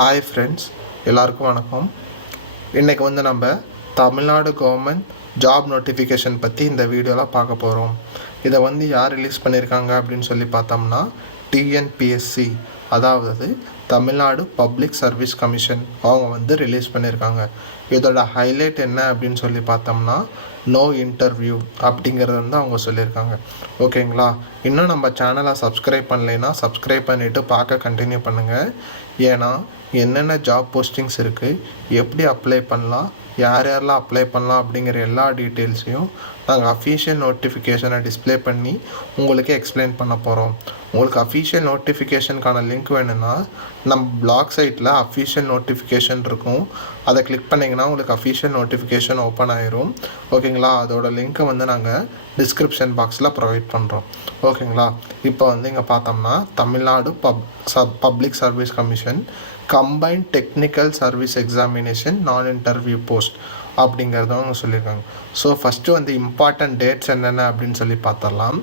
Hi friends, எல்லாருக்கும் வணக்கம். இன்றைக்கி நம்ம தமிழ்நாடு கவர்மெண்ட் ஜாப் நோட்டிஃபிகேஷன் பற்றி இந்த வீடியோவில் பார்க்க போகிறோம். இதை யார் ரிலீஸ் பண்ணியிருக்காங்க அப்படின்னு சொல்லி பார்த்தோம்னா டிஎன்பிஎஸ்சி, அதாவது தமிழ்நாடு பப்ளிக் சர்வீஸ் கமிஷன் அவங்க ரிலீஸ் பண்ணியிருக்காங்க. இதோட ஹைலைட் என்ன அப்படின்னு சொல்லி பார்த்தோம்னா நோ இன்டர்வியூ அப்படிங்கிறது அவங்க சொல்லியிருக்காங்க. ஓகேங்களா? இன்னும் நம்ம சேனலை சப்ஸ்கிரைப் பண்ணலைன்னா சப்ஸ்கிரைப் பண்ணிவிட்டு பார்க்க கண்டினியூ பண்ணுங்கள். ஏன்னா என்னென்ன ஜாப் போஸ்டிங்ஸ் இருக்குது, எப்படி அப்ளை பண்ணலாம், யாரெல்லாம் அப்ளை பண்ணலாம் அப்படிங்கிற எல்லா டீட்டெயில்ஸையும் நாங்கள் அஃபீஷியல் நோட்டிஃபிகேஷனை டிஸ்பிளே பண்ணி உங்களுக்கு எக்ஸ்பிளைன் பண்ண போகிறோம். உங்களுக்கு அஃபீஷியல் நோட்டிஃபிகேஷனுக்கான லிங்க் வேணும்னா நம்ம பிளாக் சைட்டில் அஃபீஷியல் நோட்டிஃபிகேஷன் இருக்கும். அதை கிளிக் பண்ணிங்கன்னா உங்களுக்கு அஃபீஷியல் நோட்டிஃபிகேஷன் ஓப்பன் ஆயிரும். ஓகேங்களா? அதோட லிங்க்கை நாங்கள் டிஸ்கிரிப்ஷன் பாக்ஸில் ப்ரொவைட் பண்ணுறோம். ஓகேங்களா? இப்போ இங்கே பார்த்தோம்னா Tamil Nadu public service commission combined technical service examination நான் இன்டர்வியூ போஸ்ட் அப்படிங்கிறத அவங்க சொல்லியிருக்காங்க. ஸோ ஃபஸ்ட்டு இம்பார்ட்டன்ட் டேட்ஸ் என்னென்ன அப்படின்னு சொல்லி பார்த்துடலாம்.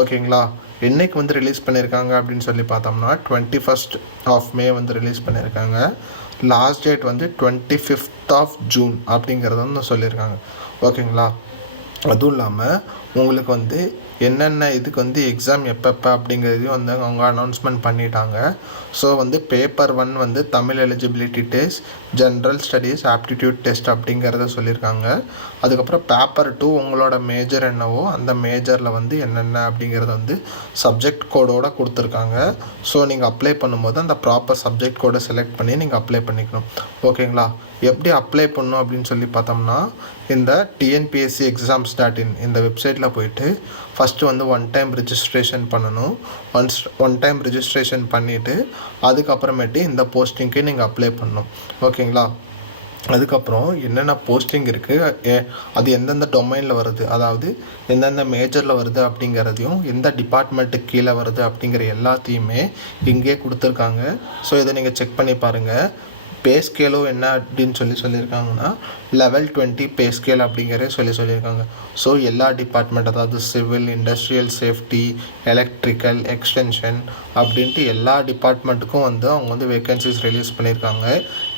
ஓகேங்களா? என்றைக்கு ரிலீஸ் பண்ணியிருக்காங்க அப்படின்னு சொல்லி பார்த்தோம்னா 21st of May ரிலீஸ் பண்ணியிருக்காங்க. Last date 25th of June அப்படிங்கிறத சொல்லியிருக்காங்க. ஓகேங்களா? அதுவும் இல்லாமல் உங்களுக்கு என்னென்ன இதுக்கு எக்ஸாம் எப்பப்போ அப்படிங்கிறதையும் அவங்க அனௌன்ஸ்மெண்ட் பண்ணிட்டாங்க. So paper 1 Tamil eligibility test, general studies, aptitude test அப்படிங்கிறத சொல்லியிருக்காங்க. அதுக்கப்புறம் பேப்பர் 2 உங்களோட மேஜர் என்னவோ அந்த மேஜரில் என்னென்ன அப்படிங்கிறத சப்ஜெக்ட் கோடோடு கொடுத்துருக்காங்க. ஸோ நீங்கள் அப்ளை பண்ணும்போது அந்த ப்ராப்பர் சப்ஜெக்ட் கோடை செலக்ட் பண்ணி நீங்கள் அப்ளை பண்ணிக்கணும். ஓகேங்களா? எப்படி அப்ளை பண்ணணும் அப்படின்னு சொல்லி பார்த்தோம்னா இந்த டிஎன்பிஎஸ்சி exams.in இந்த வெப்சைட்டில் போயிட்டு ஃபஸ்ட்டு ஒன் டைம் ரிஜிஸ்ட்ரேஷன் பண்ணணும். ஒன் டைம் ரிஜிஸ்ட்ரேஷன் பண்ணிவிட்டு அதுக்கப்புறமேட்டு இந்த போஸ்டிங்க்கு நீங்கள் அப்ளை பண்ணணும். ஓகேங்களா? அதுக்கப்புறம் என்னென்ன போஸ்டிங் இருக்குது, அது எந்தெந்த டொமைனில் வருது, அதாவது எந்தெந்த மேஜரில் வருது அப்படிங்கிறதையும் எந்த டிபார்ட்மெண்ட்டுக்கு கீழே வருது அப்படிங்கிற எல்லாத்தையுமே இங்கே கொடுத்துருக்காங்க. ஸோ இதை நீங்கள் செக் பண்ணி பாருங்கள். பே ஸ்கேலும் என்ன அப்படின்னு சொல்லியிருக்காங்கன்னா level 20 பே ஸ்கேல் அப்படிங்கிறத சொல்லியிருக்காங்க. ஸோ எல்லா டிபார்ட்மெண்ட், அதாவது civil, industrial safety, electrical, extension அப்படின்ட்டு எல்லா டிபார்ட்மெண்ட்டுக்கும் அவங்க வேகன்சிஸ் ரிலீஸ் பண்ணியிருக்காங்க.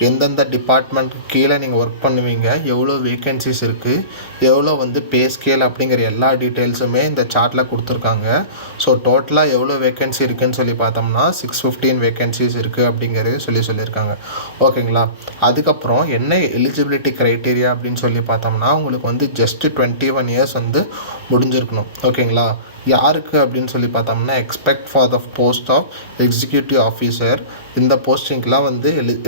எந்தெந்த டிபார்ட்மெண்ட்டுக்கு கீழே நீங்கள் ஒர்க் பண்ணுவீங்க, எவ்வளோ வேகன்சிஸ் இருக்குது, எவ்வளோ பே ஸ்கேல் அப்படிங்கிற எல்லா டீட்டெயில்ஸுமே இந்த சார்ட்டில் கொடுத்துருக்காங்க. ஸோ டோட்டலாக எவ்வளோ வேகன்சி இருக்குதுன்னு சொல்லி பார்த்தோம்னா 615 வேகன்சிஸ் இருக்குது அப்படிங்கிறது சொல்லியிருக்காங்க. ஓகேங்களா? அதுக்கப்புறம் என்ன எலிஜிபிலிட்டி க்ரைட்டீரியா அப்படின்னு சொல்லி பார்த்தோம்னா உங்களுக்கு ஜஸ்ட் 21 இயர்ஸ் முடிஞ்சிருக்கணும். ஓகேங்களா? யாருக்கு அப்படின்னு சொல்லி பார்த்தோம்னா expect for the post of executive officer, இந்த போஸ்டிங்க்கெலாம்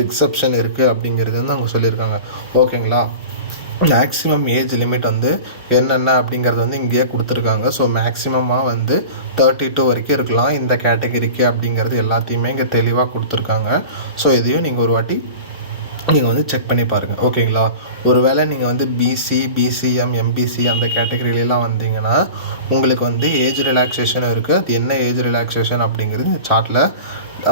எக்ஸப்ஷன் இருக்குது அப்படிங்கிறது அவங்க சொல்லியிருக்காங்க. ஓகேங்களா? மேக்ஸிமம் ஏஜ் லிமிட் என்னென்ன அப்படிங்கிறது இங்கேயே கொடுத்துருக்காங்க. ஸோ மேக்ஸிமமாக 32 வரைக்கும் இருக்கலாம் இந்த கேட்டகரிக்கு அப்படிங்கிறது எல்லாத்தையுமே இங்கே தெளிவாக கொடுத்துருக்காங்க. ஸோ இதையும் நீங்கள் ஒரு வாட்டி நீங்கள் செக் பண்ணி பாருங்கள். ஓகேங்களா? ஒருவேளை நீங்கள் பிசி, பிசிஎம், எம்பிசி அந்த கேட்டகரியிலலாம் வந்தீங்கன்னா உங்களுக்கு ஏஜ் ரிலாக்ஸேஷனும் இருக்குது. அது என்ன ஏஜ் ரிலாக்ஸேஷன் அப்படிங்கிறது இந்த சார்ட்டில்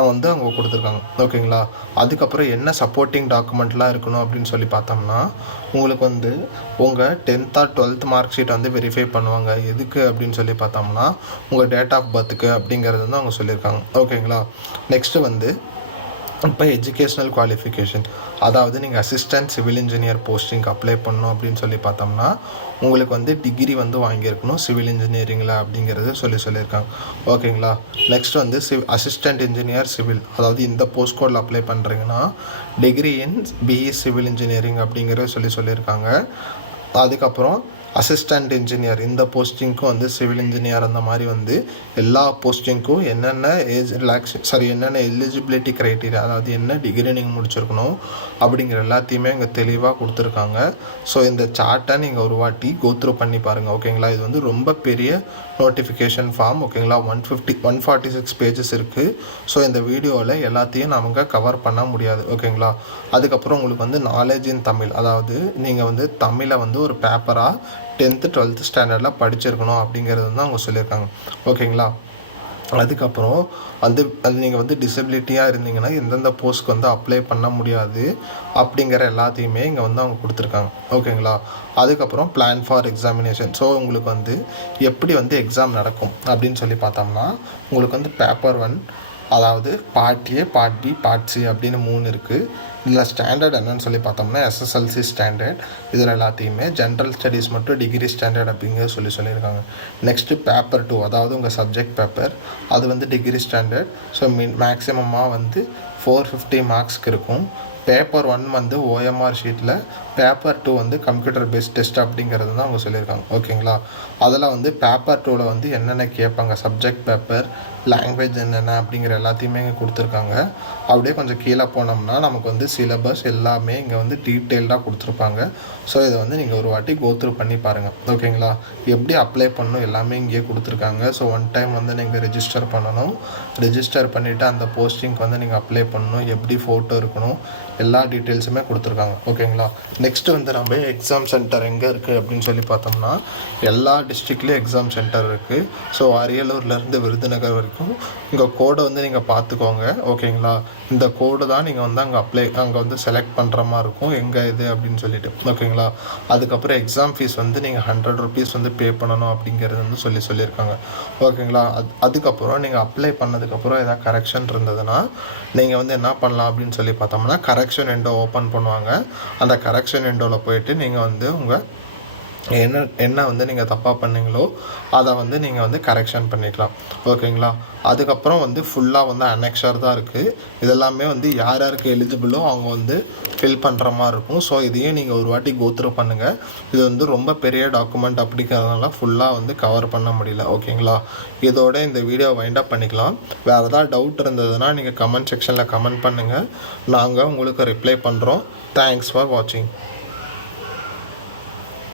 அவங்க கொடுத்துருக்காங்க. ஓகேங்களா? அதுக்கப்புறம் என்ன சப்போர்ட்டிங் டாக்குமெண்ட்லாம் இருக்கணும் அப்படின்னு சொல்லி பார்த்தோம்னா உங்களுக்கு உங்கள் 10th or 12th mark sheet verify பண்ணுவாங்க. எதுக்கு அப்படின்னு சொல்லி பார்த்தோம்னா உங்கள் டேட் ஆஃப் பர்த்துக்கு அப்படிங்கிறது அவங்க சொல்லியிருக்காங்க. ஓகேங்களா? நெக்ஸ்ட்டு இப்போ எஜுகேஷ்னல் குவாலிஃபிகேஷன், அதாவது நீங்கள் assistant civil engineer posting apply பண்ணணும் அப்படின்னு சொல்லி பார்த்தோம்னா உங்களுக்கு டிகிரி வாங்கியிருக்கணும் சிவில் இன்ஜினியரிங்கில் அப்படிங்கிறது சொல்லியிருக்காங்க. ஓகேங்களா? நெக்ஸ்ட் அசிஸ்டன்ட் இன்ஜினியர் சிவில், அதாவது இந்த போஸ்ட் கோடில் அப்ளை பண்ணுறீங்கன்னா degree in BE civil engineering அப்படிங்கிறத சொல்லியிருக்காங்க. அதுக்கப்புறம் அசிஸ்டண்ட் இன்ஜினியர் இந்த போஸ்டிங்க்கும் சிவில் இன்ஜினியர் அந்த மாதிரி எல்லா போஸ்டிங்க்கும் என்னென்ன என்னென்ன எலிஜிபிலிட்டி க்ரைட்டீரியா, அதாவது என்ன டிகிரி நீங்கள் முடிச்சிருக்கணும் அப்படிங்கிற எல்லாத்தையுமே இங்கே தெளிவாக கொடுத்துருக்காங்க. ஸோ இந்த சார்ட்டை நீங்கள் ஒரு வாட்டி கோத்ரூ பண்ணி பாருங்கள். ஓகேங்களா? இது ரொம்ப பெரிய நோட்டிஃபிகேஷன் ஃபார்ம். ஓகேங்களா? 146 பேஜஸ் இருக்குது. ஸோ இந்த வீடியோவில் எல்லாத்தையும் நமக்கு கவர் பண்ண முடியாது. ஓகேங்களா? அதுக்கப்புறம் உங்களுக்கு நாலேஜ் இன் தமிழ், அதாவது நீங்கள் தமிழை ஒரு பேப்பராக 10th 12th ஸ்டாண்டர்டில் படிச்சிருக்கணும் அப்படிங்கிறது அவங்க சொல்லியிருக்காங்க. ஓகேங்களா? அதுக்கப்புறம் அது நீங்கள் டிசபிலிட்டியாக இருந்தீங்கன்னா எந்தெந்த போஸ்ட்க்கு அப்ளை பண்ண முடியாது அப்படிங்கிற எல்லாத்தையுமே இங்கே அவங்க கொடுத்துருக்காங்க. ஓகேங்களா? அதுக்கப்புறம் பிளான் ஃபார் எக்ஸாமினேஷன். ஸோ உங்களுக்கு எப்படி எக்ஸாம் நடக்கும் அப்படின்னு சொல்லி பார்த்தோம்னா உங்களுக்கு பேப்பர் 1 அதாவது part A, part B, part C அப்படின்னு 3 இருக்குது. இதில் ஸ்டாண்டர்ட் என்னன்னு சொல்லி பார்த்தோம்னா எஸ்எஸ்எல்சி ஸ்டாண்டர்ட். இதில் எல்லாத்தையுமே ஜென்ரல் ஸ்டடீஸ் மட்டும் டிகிரி ஸ்டாண்டர்ட் அப்படிங்கிறத சொல்லியிருக்காங்க. நெக்ஸ்ட்டு பேப்பர் 2, அதாவது உங்கள் சப்ஜெக்ட் பேப்பர், அது வந்து டிகிரி ஸ்டாண்டர்ட். ஸோ மேக்ஸிமமாக வந்து 450 மார்க்ஸ்க்கு இருக்கும். பேப்பர் 1 வந்து ஓஎம்ஆர் ஷீட்டில், பேப்பர் 2 வந்து கம்ப்யூட்டர் பேஸ்ட் டெஸ்ட் அப்படிங்கிறது தான் அவங்க சொல்லியிருக்காங்க. ஓகேங்களா? அதில் வந்து பேப்பர் 2ல் வந்து என்னென்ன கேட்பாங்க, சப்ஜெக்ட் பேப்பர், லாங்குவேஜ் என்னென்ன அப்படிங்கிற எல்லாத்தையுமே இங்கே கொடுத்துருக்காங்க. அப்படியே கொஞ்சம் கீழே போனோம்னா நமக்கு வந்து சிலபஸ் எல்லாமே இங்கே வந்து டீட்டெயில்டாக கொடுத்துருப்பாங்க. ஸோ இதை வந்து நீங்கள் ஒரு வாட்டி கோத்ரூ பண்ணி பாருங்கள். ஓகேங்களா? எப்படி அப்ளை பண்ணணும் எல்லாமே இங்கேயே கொடுத்துருக்காங்க. ஸோ ஒன் டைம் வந்து நீங்கள் ரெஜிஸ்டர் பண்ணணும். ரெஜிஸ்டர் பண்ணிவிட்டு அந்த போஸ்டிங்க்கு வந்து நீங்கள் அப்ளை பண்ணணும். எப்படி ஃபோட்டோ இருக்கணும், எல்லா டீட்டெயில்ஸுமே கொடுத்துருக்காங்க. ஓகேங்களா? நெக்ஸ்ட்டு வந்து நம்ம எக்ஸாம் சென்டர் எங்கே இருக்குது அப்படின்னு சொல்லி பார்த்தோம்னா எல்லா டிஸ்ட்ரிக்ட்லேயும் எக்ஸாம் சென்டர் இருக்குது. ஸோ அரியலூர்லேருந்து விருதுநகர் வரைக்கும் இங்கே கோடை வந்து நீங்கள் பார்த்துக்கோங்க. ஓகேங்களா? இந்த கோடு தான் நீங்கள் வந்து அங்கே வந்து செலக்ட் பண்ணுற மாதிரி இருக்கும், எங்கே இது அப்படின்னு சொல்லிட்டு. ஓகேங்களா? அதுக்கப்புறம் எக்ஸாம் ஃபீஸ் வந்து நீங்கள் 100 ருபீஸ் வந்து பே பண்ணணும் அப்படிங்கிறது வந்து சொல்லியிருக்காங்க. ஓகேங்களா? அதுக்கப்புறம் நீங்கள் அப்ளை பண்ணதுக்கப்புறம் ஏதாவது கரெக்ஷன் இருந்ததுன்னா நீங்கள் வந்து என்ன பண்ணலாம் அப்படின்னு சொல்லி பார்த்தோம்னா கரெக்ஷன் விண்டோ ஓப்பன் பண்ணுவாங்க. அந்த கரெக்ஷன் விண்டோவில் போயிட்டு நீங்கள் வந்து உங்கள் என்ன வந்து நீங்கள் தப்பாக பண்ணீங்களோ அதை வந்து நீங்கள் வந்து கரெக்ஷன் பண்ணிக்கலாம். ஓகேங்களா? அதுக்கப்புறம் வந்து ஃபுல்லாக வந்து அனெக்ஷர் தான் இருக்குது. இதெல்லாமே வந்து யார் யாருக்கு எலிஜிபிளோ அவங்க வந்து ஃபில் பண்ணுற மாதிரி இருக்கும். ஸோ இதையும் நீங்கள் ஒரு வாட்டி கோத்ரூ பண்ணுங்கள். இது வந்து ரொம்ப பெரிய டாக்குமெண்ட் அப்படிங்கிறதுனால ஃபுல்லாக வந்து கவர் பண்ண முடியல. ஓகேங்களா? இதோட இந்த வீடியோ வைண்ட் அப் பண்ணிக்கலாம். வேறு ஏதாவது டவுட் இருந்ததுன்னா நீங்கள் கமெண்ட் செக்ஷனில் கமெண்ட் பண்ணுங்கள். நாங்கள் உங்களுக்கு ரிப்ளை பண்ணுறோம். தேங்க்ஸ் ஃபார் வாட்சிங்.